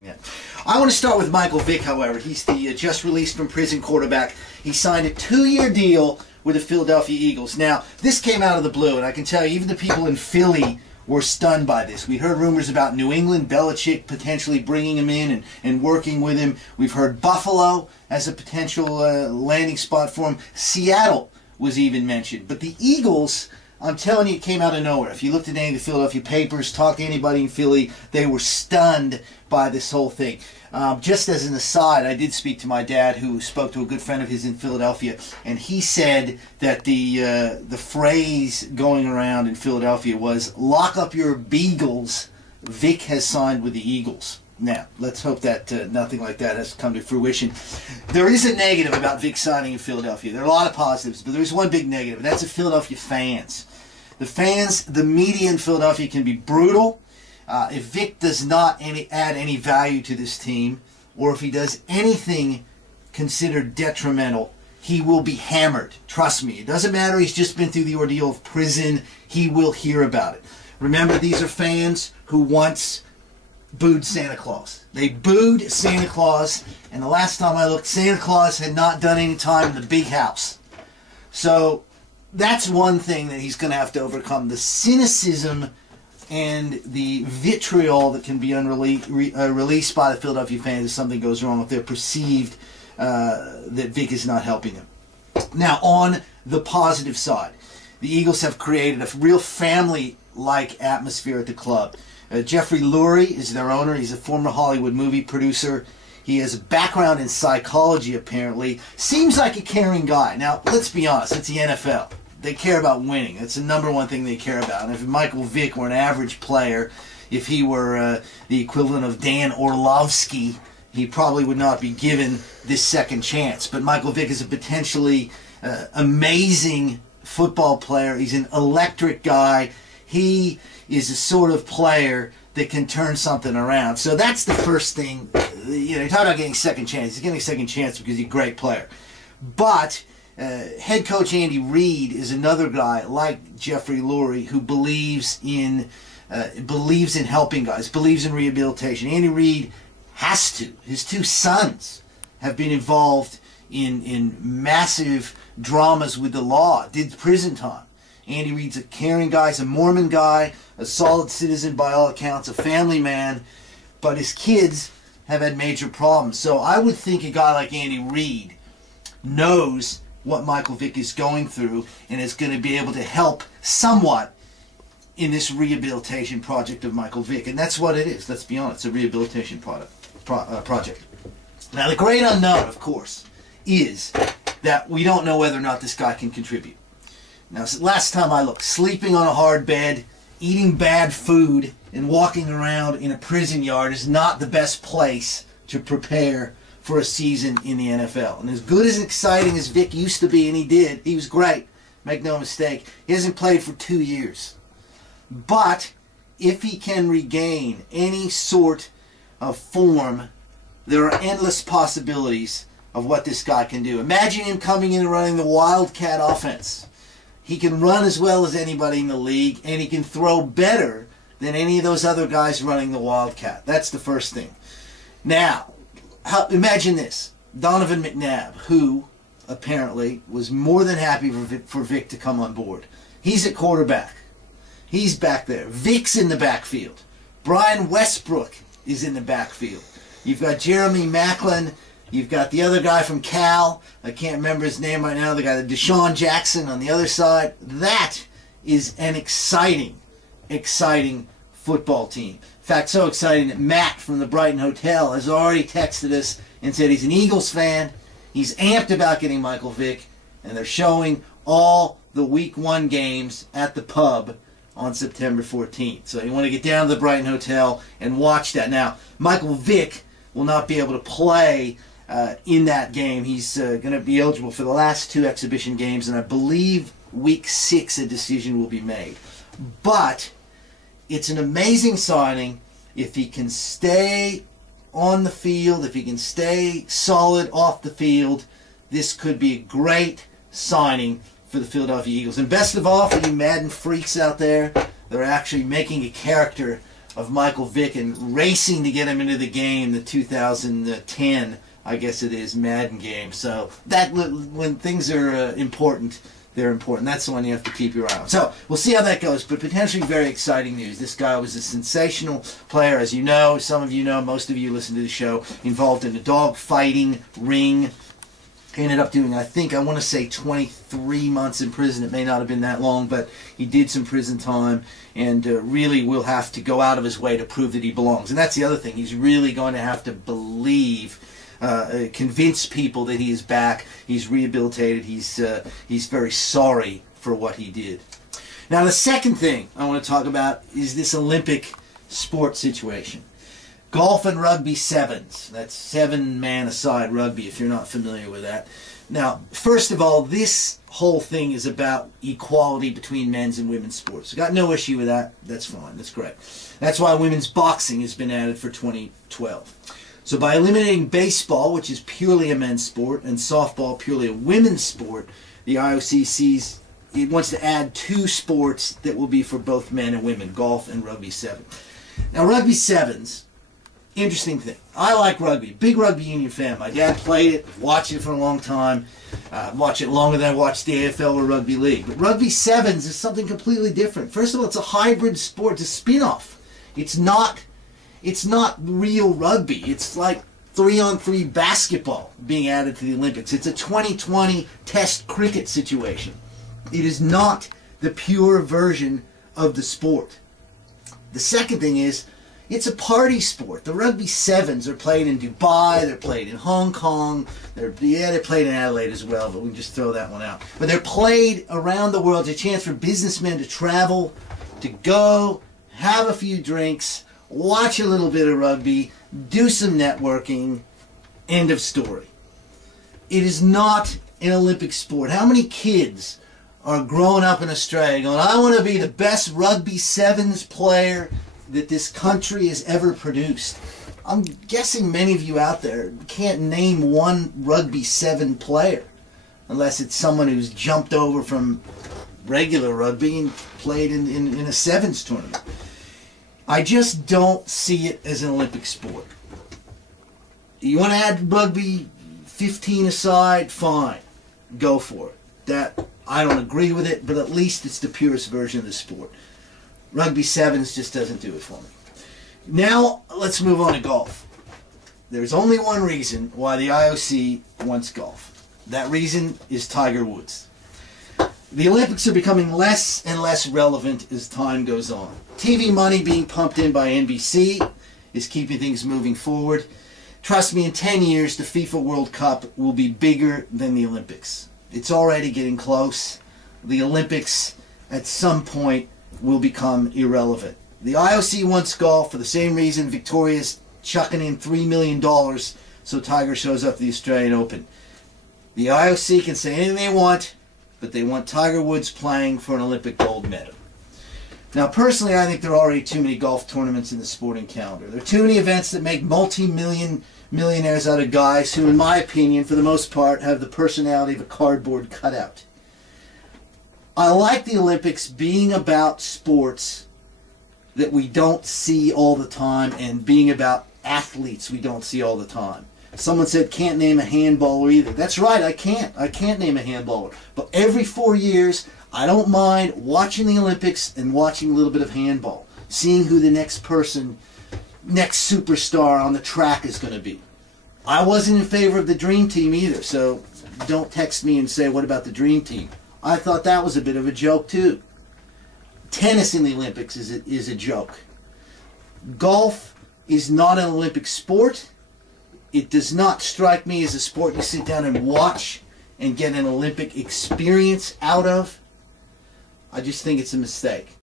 Yeah. I want to start with Michael Vick, however. He's the just released from prison quarterback. He signed a 2-year deal with the Philadelphia Eagles. Now, this came out of the blue, and I can tell you, even the people in Philly were stunned by this. We heard rumors about New England, Belichick potentially bringing him in and working with him. We've heard Buffalo as a potential landing spot for him. Seattle was even mentioned. But the Eagles, I'm telling you, it came out of nowhere. If you looked at any of the Philadelphia papers, talked to anybody in Philly, they were stunned by this whole thing. Just as an aside, I did speak to my dad, who spoke to a good friend of his in Philadelphia, and he said that the phrase going around in Philadelphia was, "Lock up your beagles, Vick has signed with the Eagles." Now, let's hope that nothing like that has come to fruition. There is a negative about Vick signing in Philadelphia. There are a lot of positives, but there's one big negative, and that's the Philadelphia fans. The fans, the media in Philadelphia can be brutal. If Vick does not add any value to this team, or if he does anything considered detrimental, he will be hammered. Trust me. It doesn't matter. He's just been through the ordeal of prison. He will hear about it. Remember, these are fans who once booed Santa Claus. They booed Santa Claus, and the last time I looked, Santa Claus had not done any time in the big house. So that's one thing that he's going to have to overcome. The cynicism and the vitriol that can be released by the Philadelphia fans if something goes wrong, if they're perceived that Vick is not helping them. Now, on the positive side, the Eagles have created a real family-like atmosphere at the club. Jeffrey Lurie is their owner. He's a former Hollywood movie producer. He has a background in psychology, apparently. Seems like a caring guy. Now, let's be honest. It's the NFL. They care about winning. That's the #1 thing they care about. And if Michael Vick were an average player, if he were the equivalent of Dan Orlovsky, he probably would not be given this second chance. But Michael Vick is a potentially amazing football player. He's an electric guy. He is a sort of player that can turn something around. So that's the first thing. You talk about getting second chance. He's getting a second chance because he's a great player. But head coach Andy Reid is another guy like Jeffrey Lurie who believes in helping guys, believes in rehabilitation. Andy Reid has to. His 2 sons have been involved in massive dramas with the law, did prison time. Andy Reid's a caring guy, he's a Mormon guy, a solid citizen by all accounts, a family man, but his kids have had major problems. So I would think a guy like Andy Reid knows what Michael Vick is going through and is going to be able to help somewhat in this rehabilitation project of Michael Vick. And that's what it is. Let's be honest. It's a rehabilitation project. Now, the great unknown, of course, is that we don't know whether or not this guy can contribute. Now, last time I looked, sleeping on a hard bed, eating bad food, and walking around in a prison yard is not the best place to prepare for a season in the NFL. And as good as exciting as Vick used to be, and he was great, make no mistake, he hasn't played for 2 years. But if he can regain any sort of form, there are endless possibilities of what this guy can do. Imagine him coming in and running the Wildcat offense. He can run as well as anybody in the league, and he can throw better than any of those other guys running the Wildcat. That's the first thing. Now, imagine this. Donovan McNabb, who apparently was more than happy for Vick to come on board. He's at quarterback. He's back there. Vick's in the backfield. Brian Westbrook is in the backfield. You've got Jeremy Maclin. You've got the other guy from Cal. I can't remember his name right now. The guy, Deshaun Jackson on the other side. That is an exciting football team. In fact, so exciting that Matt from the Brighton Hotel has already texted us and said he's an Eagles fan. He's amped about getting Michael Vick, and they're showing all the Week 1 games at the pub on September 14th. So you want to get down to the Brighton Hotel and watch that. Now, Michael Vick will not be able to play in that game. He's going to be eligible for the last 2 exhibition games, and I believe Week 6 a decision will be made. But it's an amazing signing if he can stay on the field, if he can stay solid off the field. This could be a great signing for the Philadelphia Eagles. And best of all, for you Madden freaks out there, they're actually making a character of Michael Vick and racing to get him into the game, the 2010, I guess it is, Madden game. So that, when things are important, they're important. That's the one you have to keep your eye on. So we'll see how that goes, but potentially very exciting news. This guy was a sensational player, as you know. Some of you know, most of you listen to the show, involved in the dog fighting ring. Ended up doing, I want to say 23 months in prison. It may not have been that long, but he did some prison time and really will have to go out of his way to prove that he belongs. And that's the other thing. He's really going to have to believe, convince people that he is back, he's rehabilitated, he's very sorry for what he did. Now the second thing I want to talk about is this Olympic sport situation. Golf and rugby sevens. That's 7-man-a-side rugby, if you're not familiar with that. Now, first of all, this whole thing is about equality between men's and women's sports. I've got no issue with that. That's fine. That's great. That's why women's boxing has been added for 2012. So by eliminating baseball, which is purely a men's sport, and softball, purely a women's sport, the IOC sees it wants to add 2 sports that will be for both men and women, golf and rugby 7. Now, rugby sevens, interesting thing. I like rugby. Big rugby union fan. My dad played it, watched it for a long time. Watched it longer than I watched the AFL or rugby league. But rugby sevens is something completely different. First of all, it's a hybrid sport. It's a spin-off. It's not real rugby. It's like 3-on-3 basketball being added to the Olympics. It's a 2020 test cricket situation. It is not the pure version of the sport. The second thing is, it's a party sport. The rugby sevens are played in Dubai, they're played in Hong Kong, they're played in Adelaide as well, but we can just throw that one out. But they're played around the world. It's a chance for businessmen to travel, to go, have a few drinks, watch a little bit of rugby, do some networking, end of story. It is not an Olympic sport. How many kids are growing up in Australia going, I want to be the best rugby sevens player that this country has ever produced? I'm guessing many of you out there can't name one rugby 7 player unless it's someone who's jumped over from regular rugby and played in a sevens tournament. I just don't see it as an Olympic sport. You want to add rugby 15 aside, fine, go for it. That, I don't agree with it, but at least it's the purest version of the sport. Rugby sevens just doesn't do it for me. Now, let's move on to golf. There's only one reason why the IOC wants golf. That reason is Tiger Woods. The Olympics are becoming less and less relevant as time goes on. TV money being pumped in by NBC is keeping things moving forward. Trust me, in 10 years, the FIFA World Cup will be bigger than the Olympics. It's already getting close. The Olympics, at some point, will become irrelevant. The IOC wants golf for the same reason Victoria's chucking in $3 million so Tiger shows up at the Australian Open. The IOC can say anything they want, but they want Tiger Woods playing for an Olympic gold medal. Now, personally, I think there are already too many golf tournaments in the sporting calendar. There are too many events that make millionaires out of guys who, in my opinion, for the most part, have the personality of a cardboard cutout. I like the Olympics being about sports that we don't see all the time and being about athletes we don't see all the time. Someone said can't name a handballer either. That's right, I can't. I can't name a handballer. But every 4 years, I don't mind watching the Olympics and watching a little bit of handball, seeing who the next person, next superstar on the track is going to be. I wasn't in favor of the Dream Team either, so don't text me and say, what about the Dream Team? I thought that was a bit of a joke too. Tennis in the Olympics is a joke. Golf is not an Olympic sport. It does not strike me as a sport you sit down and watch and get an Olympic experience out of. I just think it's a mistake.